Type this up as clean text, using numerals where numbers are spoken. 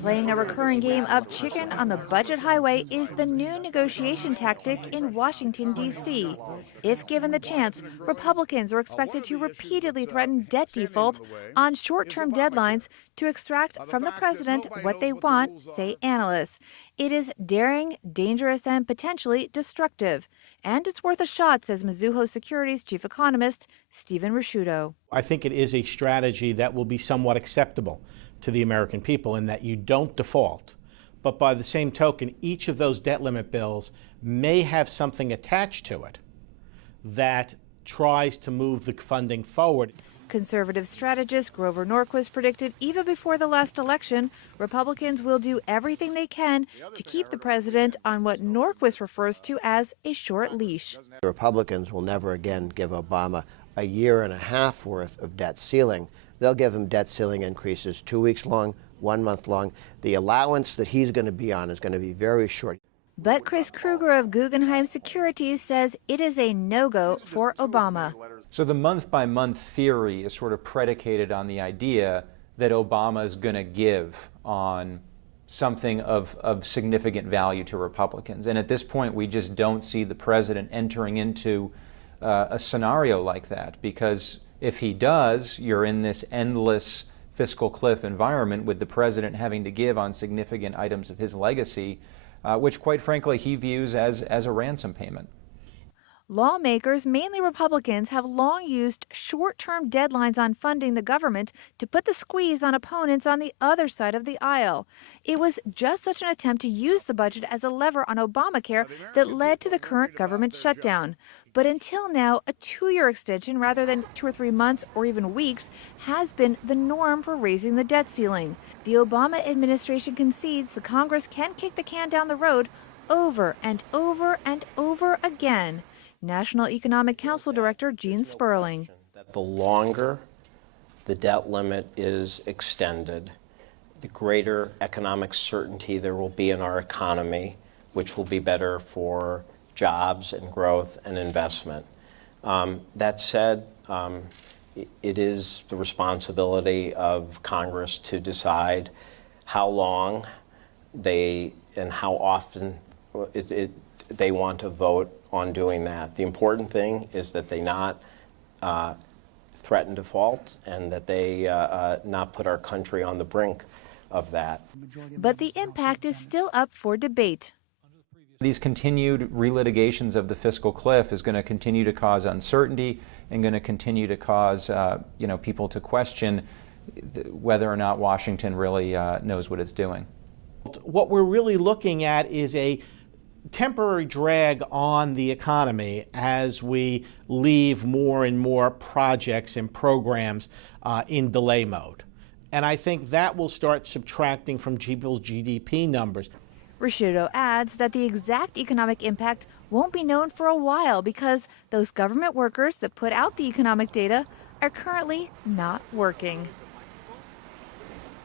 Playing a recurring game of chicken on the budget highway is the new negotiation tactic in Washington, D.C. If given the chance, Republicans are expected to repeatedly threaten debt default on short-term deadlines to extract from the president what they want, say analysts. It is daring, dangerous, and potentially destructive. And it's worth a shot, says Mizuho Securities chief economist Stephen Risciuto. I think it is a strategy that will be somewhat acceptable to the American people in that you don't default. But by the same token, each of those debt limit bills may have something attached to it that tries to move the funding forward. Conservative strategist Grover Norquist predicted even before the last election, Republicans will do everything they can to keep the president on what Norquist refers to as a short leash. The Republicans will never again give Obama a year and a half worth of debt ceiling. They'll give him debt ceiling increases 2 weeks long, 1 month long. The allowance that he's going to be on is going to be very short. But Chris Krueger of Guggenheim Securities says it is a no-go for Obama. So the month-by-month theory is sort of predicated on the idea that Obama is going to give on something of significant value to Republicans. And at this point, we just don't see the president entering into a scenario like that, because if he does, you're in this endless fiscal cliff environment with the president having to give on significant items of his legacy, which quite frankly he views as a ransom payment. Lawmakers, mainly Republicans, have long used short-term deadlines on funding the government to put the squeeze on opponents on the other side of the aisle. It was just such an attempt to use the budget as a lever on Obamacare that led to the current government shutdown. But until now, a 2-year extension rather than 2 or 3 months or even weeks has been the norm for raising the debt ceiling. The Obama administration concedes the Congress can kick the can down the road over and over and over again. National Economic Council Director Gene Sperling. The longer the debt limit is extended, the greater economic certainty there will be in our economy, which will be better for jobs and growth and investment. That said, it is the responsibility of Congress to decide how long they and how often they want to vote on doing that. The important thing is that they not threaten default and that they not put our country on the brink of that. But the impact is still up for debate. These continued relitigations of the fiscal cliff is going to continue to cause uncertainty and going to continue to cause people to question whether or not Washington really knows what it's doing. What we're really looking at is a temporary drag on the economy as we leave more and more projects and programs in delay mode. And I think that will start subtracting from people's GDP numbers. Risciuto adds that the exact economic impact won't be known for a while because those government workers that put out the economic data are currently not working.